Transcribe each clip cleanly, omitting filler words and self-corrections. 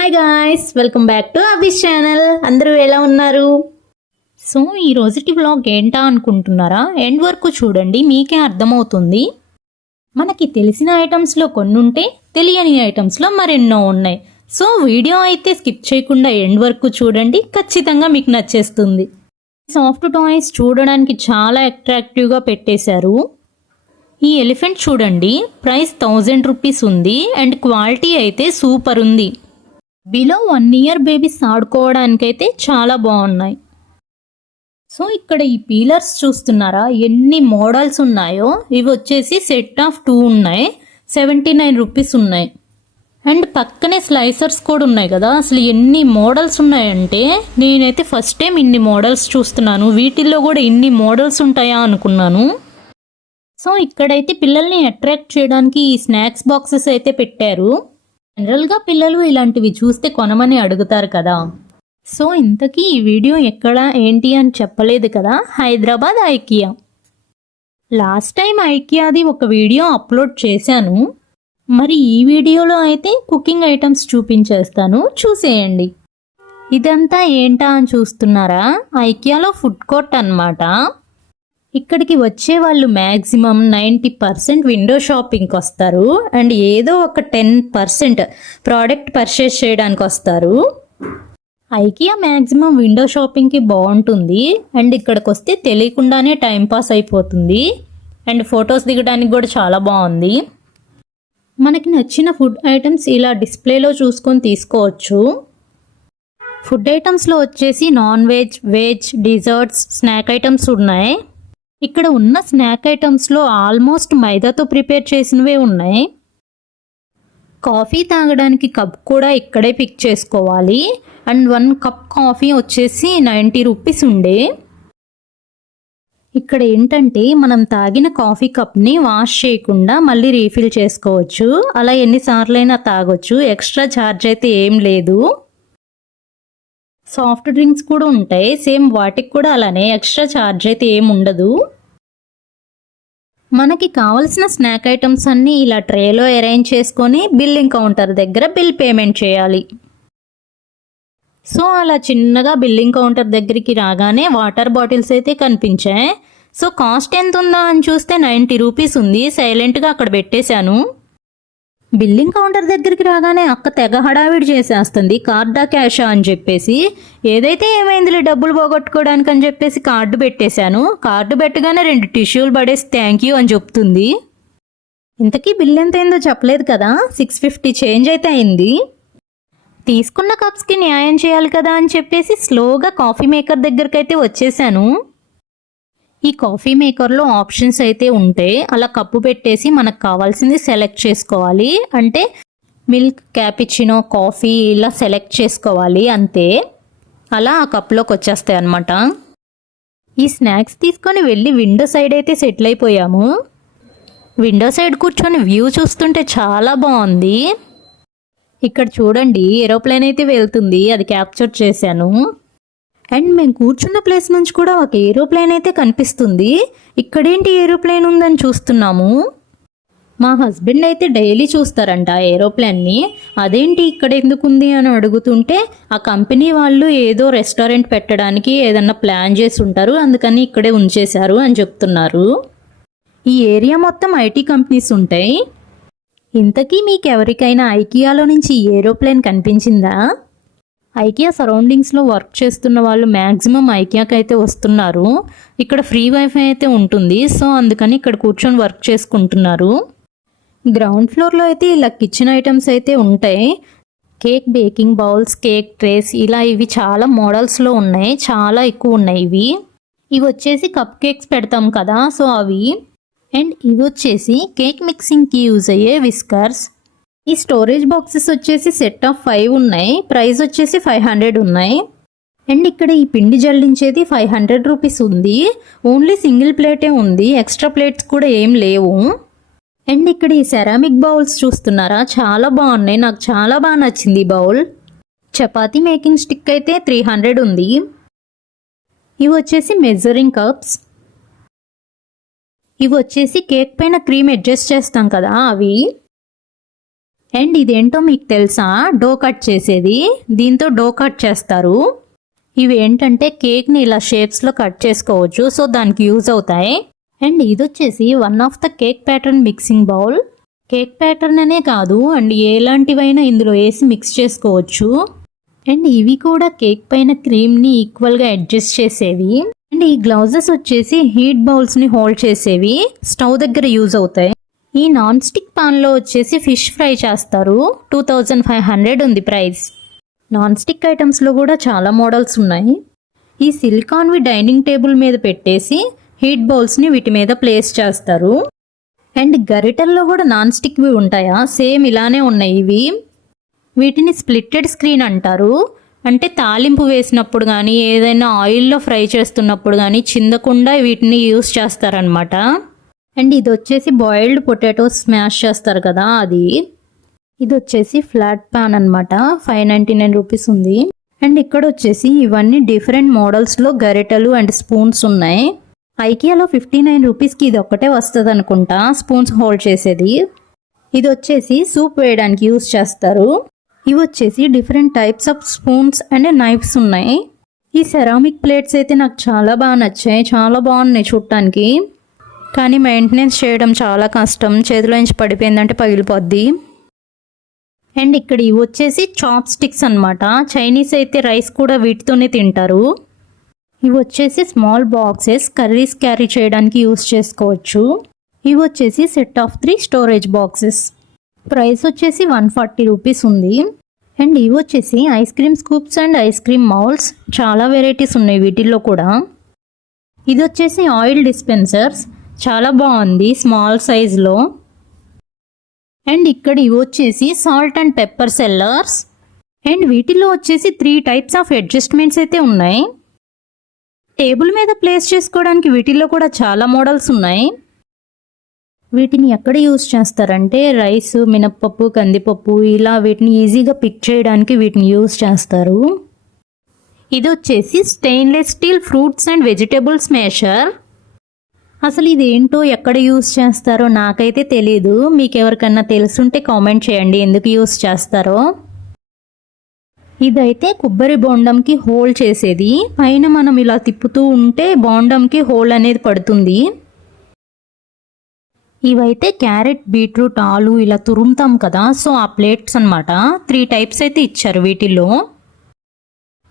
Hi guys, welcome back to Abhish channel. అందరూ ఎలా ఉన్నారు? సో ఈ రోజుటి వ్లాగ్ ఏంటా అనుకుంటున్నారా? ఎండ్ వరకు చూడండి, మీకే అర్థమవుతుంది. మనకి తెలిసిన ఐటమ్స్లో కొన్ని ఉంటే తెలియని ఐటమ్స్లో మరెన్నో ఉన్నాయి. సో వీడియో అయితే స్కిప్ చేయకుండా ఎండ్ వరకు చూడండి, ఖచ్చితంగా మీకు నచ్చేస్తుంది. సాఫ్ట్ టాయ్స్ చూడడానికి చాలా అట్రాక్టివ్గా పెట్టేశారు. ఈ ఎలిఫెంట్ చూడండి, ప్రైస్ 1000 రూపీస్ ఉంది అండ్ క్వాలిటీ అయితే సూపర్ ఉంది. బిలో 1 ఇయర్ బేబీస్ ఆడుకోవడానికైతే చాలా బాగున్నాయి. సో ఇక్కడ ఈ పీలర్స్ చూస్తున్నారా, ఎన్ని మోడల్స్ ఉన్నాయో. ఇవి వచ్చేసి సెట్ ఆఫ్ 2 ఉన్నాయి, 79 రూపీస్ ఉన్నాయి. అండ్ పక్కనే స్లైసర్స్ కూడా ఉన్నాయి కదా. అసలు ఎన్ని మోడల్స్ ఉన్నాయంటే నేనైతే ఫస్ట్ టైం ఇన్ని మోడల్స్ చూస్తున్నాను. వీటిల్లో కూడా ఇన్ని మోడల్స్ ఉంటాయా అనుకున్నాను. సో ఇక్కడైతే పిల్లల్ని అట్రాక్ట్ చేయడానికి ఈ స్నాక్స్ బాక్సెస్ అయితే పెట్టారు. జనరల్గా పిల్లలు ఇలాంటివి చూస్తే కొనమని అడుగుతారు కదా. సో ఇంతకీ ఈ వీడియో ఎక్కడ ఏంటి అని చెప్పలేదు కదా. హైదరాబాద్ ఐకియా. లాస్ట్ టైం ఐకియాది ఒక వీడియో అప్లోడ్ చేశాను. మరి ఈ వీడియోలో అయితే కుకింగ్ ఐటమ్స్ చూపించేస్తాను, చూసేయండి. ఇదంతా ఏంటా అని చూస్తున్నారా, ఐకియాలో ఫుడ్ కోర్ట్ అన్నమాట. ఇక్కడికి వచ్చే వాళ్ళు మ్యాక్సిమం 90% విండో షాపింగ్కి వస్తారు అండ్ ఏదో ఒక 10% ప్రోడక్ట్ పర్చేస్ చేయడానికి వస్తారు. ఐకియా మ్యాక్సిమం విండో షాపింగ్కి బాగుంటుంది అండ్ ఇక్కడికి వస్తే తెలియకుండానే టైంపాస్ అయిపోతుంది అండ్ ఫొటోస్ దిగడానికి కూడా చాలా బాగుంది. మనకి నచ్చిన ఫుడ్ ఐటమ్స్ ఇలా డిస్ప్లేలో చూసుకొని తీసుకోవచ్చు. ఫుడ్ ఐటమ్స్లో వచ్చేసి non veg, veg, desserts, snack items ఉన్నాయి. ఇక్కడ ఉన్న స్నాక్ ఐటమ్స్లో ఆల్మోస్ట్ మైదాతో ప్రిపేర్ చేసినవే ఉన్నాయి. కాఫీ తాగడానికి కప్ కూడా ఇక్కడే పిక్ చేసుకోవాలి అండ్ 1 కప్ కాఫీ వచ్చేసి 90 రూపీస్ ఉండే. ఇక్కడ ఏంటంటే మనం తాగిన కాఫీ కప్ని వాష్ చేయకుండా మళ్ళీ రీఫిల్ చేసుకోవచ్చు. అలా ఎన్నిసార్లైనా తాగొచ్చు, ఎక్స్ట్రా ఛార్జ్ అయితే ఏం లేదు. సాఫ్ట్ డ్రింక్స్ కూడా ఉంటాయి, సేమ్ వాటికి కూడా అలానే ఎక్స్ట్రా ఛార్జ్ అయితే ఏం ఉండదు. మనకి కావలసిన స్నాక్ ఐటమ్స్ అన్నీ ఇలా ట్రేలో అరేంజ్ చేసుకొని బిల్లింగ్ కౌంటర్ దగ్గర బిల్ పేమెంట్ చేయాలి. సో అలా చిన్నగా బిల్లింగ్ కౌంటర్ దగ్గరికి రాగానే వాటర్ బాటిల్స్ అయితే కనిపించాయి. సో కాస్ట్ ఎంత ఉందా అని చూస్తే 90 రూపీస్ ఉంది. సైలెంట్గా అక్కడ పెట్టేశాను. బిల్లింగ్ కౌంటర్ దగ్గరికి రాగానే అక్క తెగ హడావిడి చేసేస్తుంది, కార్డా క్యాషా అని చెప్పేసి. ఏదైతే ఏమైందిలే, డబ్బులు పోగొట్టుకోవడానికి అని చెప్పేసి కార్డు పెట్టేశాను. కార్డు పెట్టగానే 2 టిష్యూలు పడేసి థ్యాంక్ యూ అని చెప్తుంది. ఇంతకీ బిల్ ఎంత అయిందో చెప్పలేదు కదా, 650 చేంజ్ అయితే అయింది. తీసుకున్న కప్స్కి న్యాయం చేయాలి కదా అని చెప్పేసి స్లోగా కాఫీ మేకర్ దగ్గరికి అయితే వచ్చేసాను. ఈ కాఫీ మేకర్లో ఆప్షన్స్ అయితే ఉంటాయి. అలా కప్పు పెట్టేసి మనకు కావాల్సింది సెలెక్ట్ చేసుకోవాలి. అంటే మిల్క్, క్యాపిచినో, కాఫీ ఇలా సెలెక్ట్ చేసుకోవాలి అంతే. అలా ఆ కప్లోకి వచ్చేస్తాయి అన్నమాట. ఈ స్నాక్స్ తీసుకొని వెళ్ళి విండో సైడ్ అయితే సెటిల్ అయిపోయాము. విండో సైడ్ కూర్చొని వ్యూ చూస్తుంటే చాలా బాగుంది. ఇక్కడ చూడండి, ఏరోప్లేన్ అయితే వెళ్తుంది, అది క్యాప్చర్ చేశాను. అండ్ మేము కూర్చున్న ప్లేస్ నుంచి కూడా ఒక ఏరోప్లేన్ అయితే కనిపిస్తుంది. ఇక్కడేంటి ఏరోప్లేన్ ఉందని చూస్తున్నాము. మా హస్బెండ్ అయితే డైలీ చూస్తారంట ఏరోప్లేన్ని. అదేంటి ఇక్కడ ఎందుకుంది అని అడుగుతుంటే ఆ కంపెనీ వాళ్ళు ఏదో రెస్టారెంట్ పెట్టడానికి ఏదన్నా ప్లాన్ చేసి ఉంటారు, అందుకని ఇక్కడే ఉంచేశారు అని చెప్తున్నారు. ఈ ఏరియా మొత్తం ఐటీ కంపెనీస్ ఉంటాయి. ఇంతకీ మీకు ఎవరికైనా ఐకియాలో నుంచి ఏరోప్లేన్ కనిపించిందా? ఐకియా సరౌండింగ్స్లో వర్క్ చేస్తున్న వాళ్ళు మ్యాక్సిమం ఐకియాకి అయితే వస్తున్నారు. ఇక్కడ ఫ్రీ వైఫై అయితే ఉంటుంది, సో అందుకని ఇక్కడ కూర్చొని వర్క్ చేసుకుంటున్నారు. గ్రౌండ్ ఫ్లోర్లో అయితే ఇలా కిచెన్ ఐటమ్స్ అయితే ఉంటాయి. Cake baking bowls, cake trace, ఇలా ఇవి చాలా మోడల్స్లో ఉన్నాయి, చాలా ఎక్కువ ఉన్నాయి. ఇవి వచ్చేసి కప్ కేక్స్ పెడతాం కదా, సో అవి. అండ్ ఇవి వచ్చేసి కేక్ మిక్సింగ్కి యూజ్ అయ్యే విస్కర్స్. ఈ స్టోరేజ్ బాక్సెస్ వచ్చేసి సెట్ ఆఫ్ 5 ఉన్నాయి, ప్రైస్ వచ్చేసి 500 ఉన్నాయి. అండ్ ఇక్కడ ఈ పిండి జల్లించేది 500 రూపీస్ ఉంది. ఓన్లీ సింగిల్ ప్లేటే ఉంది, ఎక్స్ట్రా ప్లేట్స్ కూడా ఏం లేవు. అండ్ ఇక్కడ ఈ సెరామిక్ బౌల్స్ చూస్తున్నారా, చాలా బాగున్నాయి, నాకు చాలా బాగా నచ్చింది ఈ బౌల్. చపాతీ మేకింగ్ స్టిక్ అయితే 300 ఉంది. ఇవి వచ్చేసి మెజరింగ్ కప్స్. ఇవి వచ్చేసి కేక్ పైన క్రీమ్ అడ్జస్ట్ చేస్తాం కదా అవి. అండ్ ఇదేంటో మీకు తెలుసా, డో కట్ చేసేది. దీంతో డో కట్ చేస్తారు. ఇవి ఏంటంటే కేక్ని ఇలా షేప్స్లో కట్ చేసుకోవచ్చు, సో దానికి యూజ్ అవుతాయి. అండ్ ఇది వచ్చేసి one of the cake pattern mixing bowl. Cake pattern అనే కాదు అండ్ ఎలాంటివైనా ఇందులో వేసి మిక్స్ చేసుకోవచ్చు. అండ్ ఇవి కూడా కేక్ పైన క్రీమ్ని ఈక్వల్గా అడ్జస్ట్ చేసేవి. అండ్ ఈ గ్లౌజెస్ వచ్చేసి హీట్ బౌల్స్ని హోల్డ్ చేసేవి, స్టవ్ దగ్గర యూజ్ అవుతాయి. ఈ నాన్ స్టిక్ పాన్లో వచ్చేసి ఫిష్ ఫ్రై చేస్తారు. 2500 ఉంది ప్రైస్. నాన్ స్టిక్ ఐటమ్స్లో కూడా చాలా మోడల్స్ ఉన్నాయి. ఈ సిలికాన్వి డైనింగ్ టేబుల్ మీద పెట్టేసి హీట్ బౌల్స్ని వీటి మీద ప్లేస్ చేస్తారు. అండ్ గరిటెల్లో కూడా నాన్ స్టిక్వి ఉంటాయా? సేమ్ ఇలానే ఉన్నాయి ఇవి. వీటిని స్ప్లిట్టెడ్ స్క్రీన్ అంటారు. అంటే తాలింపు వేసినప్పుడు కానీ ఏదైనా ఆయిల్లో ఫ్రై చేస్తున్నప్పుడు కానీ చిందకుండా వీటిని యూస్ చేస్తారనమాట. అండ్ ఇది వచ్చేసి బాయిల్డ్ పొటాటోస్ స్మాష్ చేస్తారు కదా అది. ఇది వచ్చేసి ఫ్లాట్ పాన్ అనమాట. 599 రూపీస్ ఉంది. అండ్ ఇక్కడ వచ్చేసి ఇవన్నీ డిఫరెంట్ మోడల్స్లో గరిటెలు అండ్ స్పూన్స్ ఉన్నాయి. ఐకియాలో 59 రూపీస్కి ఇది ఒక్కటే వస్తుంది అనుకుంటా, స్పూన్స్ హోల్డ్ చేసేది. ఇది వచ్చేసి సూప్ వేయడానికి యూస్ చేస్తారు. ఇవి వచ్చేసి different types of spoons and knifes ఉన్నాయి. ఈ సెరామిక్ ప్లేట్స్ అయితే నాకు చాలా బాగా నచ్చాయి, చాలా బాగున్నాయి చూడటానికి. కానీ మెయింటెనెన్స్ చేయడం చాలా కష్టం, చేతిలో నుంచి పడిపోయిందంటే పగిలిపోద్ది. అండ్ ఇక్కడ ఇవి వచ్చేసి చాప్ స్టిక్స్ అనమాట. చైనీస్ అయితే రైస్ కూడా వీటితోనే తింటారు. ఇవి వచ్చేసి స్మాల్ బాక్సెస్, కర్రీస్ క్యారీ చేయడానికి యూస్ చేసుకోవచ్చు. ఇవి వచ్చేసి set of 3 storage boxes. Price వచ్చేసి 140 రూపీస్ ఉంది. అండ్ ఇవి వచ్చేసి ice cream scoops and ice cream moulds. చాలా వెరైటీస్ ఉన్నాయి వీటిల్లో కూడా. ఇది వచ్చేసి ఆయిల్ డిస్పెన్సర్స్, చాలా బాగుంది స్మాల్ సైజ్లో. అండ్ ఇక్కడ ఇవి వచ్చేసి salt and pepper sellers. And వీటిలో వచ్చేసి 3 టైప్స్ ఆఫ్ అడ్జస్ట్మెంట్స్ అయితే ఉన్నాయి. టేబుల్ మీద ప్లేస్ చేసుకోవడానికి వీటిల్లో కూడా చాలా మోడల్స్ ఉన్నాయి. వీటిని ఎక్కడ యూజ్ చేస్తారంటే రైస్, మినప్పప్పు, కందిపప్పు ఇలా వీటిని ఈజీగా పిక్ చేయడానికి వీటిని యూజ్ చేస్తారు. ఇది వచ్చేసి stainless steel fruits and vegetables smasher. అసలు ఇది ఏంటో ఎక్కడ యూజ్ చేస్తారో నాకైతే తెలీదు. మీకు ఎవరికన్నా తెలుసుంటే కామెంట్ చేయండి ఎందుకు యూజ్ చేస్తారో. ఇదైతే కొబ్బరి బోండంకి హోల్ చేసేది. పైన మనం ఇలా తిప్పుతూ ఉంటే బోండంకి హోల్ అనేది పడుతుంది. ఇవైతే క్యారెట్, బీట్రూట్, ఆలు ఇలా తురుముతాం కదా, సో ఆ ప్లేట్స్ అనమాట. 3 టైప్స్ అయితే ఇచ్చారు వీటిల్లో.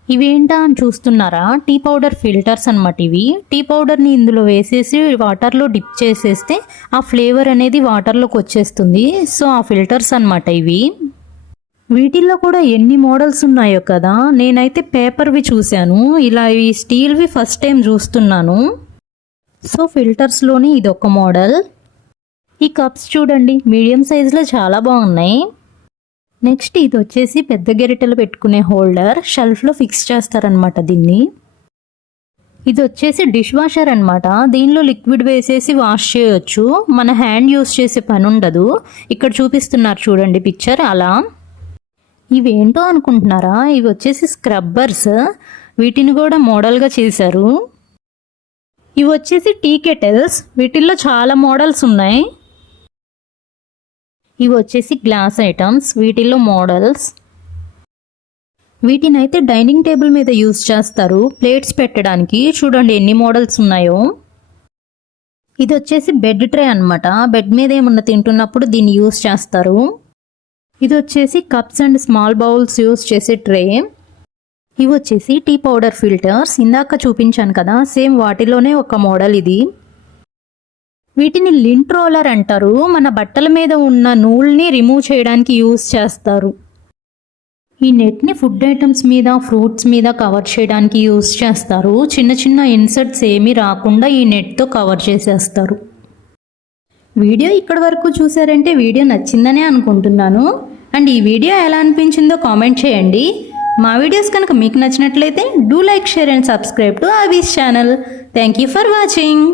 ఇవేంటా అని చూస్తున్నారా? టీ పౌడర్ ఫిల్టర్స్ అనమాట ఇవి. టీ పౌడర్ని ఇందులో వేసేసి వాటర్లో డిప్ చేసేస్తే ఆ ఫ్లేవర్ అనేది వాటర్లోకి వచ్చేస్తుంది. సో ఆ ఫిల్టర్స్ అనమాట ఇవి. వీటిల్లో కూడా ఎన్ని మోడల్స్ ఉన్నాయో కదా. నేనైతే పేపర్వి చూశాను, ఇలా ఈ స్టీల్వి ఫస్ట్ టైం చూస్తున్నాను. సో ఫిల్టర్స్లోని ఇది ఒక మోడల్. ఈ కప్స్ చూడండి, మీడియం సైజులో చాలా బాగున్నాయి. నెక్స్ట్ ఇది వచ్చేసి పెద్ద గెరిటెలు పెట్టుకునే హోల్డర్, షెల్ఫ్లో ఫిక్స్ చేస్తారనమాట దీన్ని. ఇది వచ్చేసి డిష్ వాషర్ అనమాట. దీనిలో లిక్విడ్ వేసేసి వాష్ చేయొచ్చు, మన హ్యాండ్ యూస్ చేసే పని ఉండదు. ఇక్కడ చూపిస్తున్నారు చూడండి పిక్చర్ అలా. ఇవేంటో అనుకుంటున్నారా? ఇవి వచ్చేసి స్క్రబ్బర్స్. వీటిని కూడా మోడల్గా చేశారు. ఇవి వచ్చేసి టీ కెటిల్స్. వీటిల్లో చాలా మోడల్స్ ఉన్నాయి. ఇవి వచ్చేసి గ్లాస్ ఐటమ్స్, వీటిల్లో మోడల్స్. వీటినైతే డైనింగ్ టేబుల్ మీద యూజ్ చేస్తారు ప్లేట్స్ పెట్టడానికి. చూడండి ఎన్ని మోడల్స్ ఉన్నాయో. ఇది వచ్చేసి బెడ్ ట్రే అనమాట. బెడ్ మీద ఏమన్నా తింటున్నప్పుడు దీన్ని యూజ్ చేస్తారు. ఇది వచ్చేసి cups and small bowls use చేసే ట్రే. ఇవి వచ్చేసి టీ పౌడర్ ఫిల్టర్స్. ఇందాక చూపించాను కదా, సేమ్ వాటిలోనే ఒక మోడల్ ఇది. వీటిని లింట్ రోలర్ అంటారు. మన బట్టల మీద ఉన్న నూల్ని రిమూవ్ చేయడానికి యూజ్ చేస్తారు. ఈ నెట్ని ఫుడ్ ఐటమ్స్ మీద, ఫ్రూట్స్ మీద కవర్ చేయడానికి యూజ్ చేస్తారు. చిన్న చిన్న ఇన్సర్ట్స్ ఏమీ రాకుండా ఈ నెట్తో కవర్ చేసేస్తారు. వీడియో ఇక్కడి వరకు చూసారంటే వీడియో నచ్చిందనే అనుకుంటున్నాను. అండ్ ఈ వీడియో ఎలా అనిపించిందో కామెంట్ చేయండి. మా వీడియోస్ కనుక మీకు నచ్చినట్లయితే do like, share and subscribe to అబీస్ channel. Thank you for watching.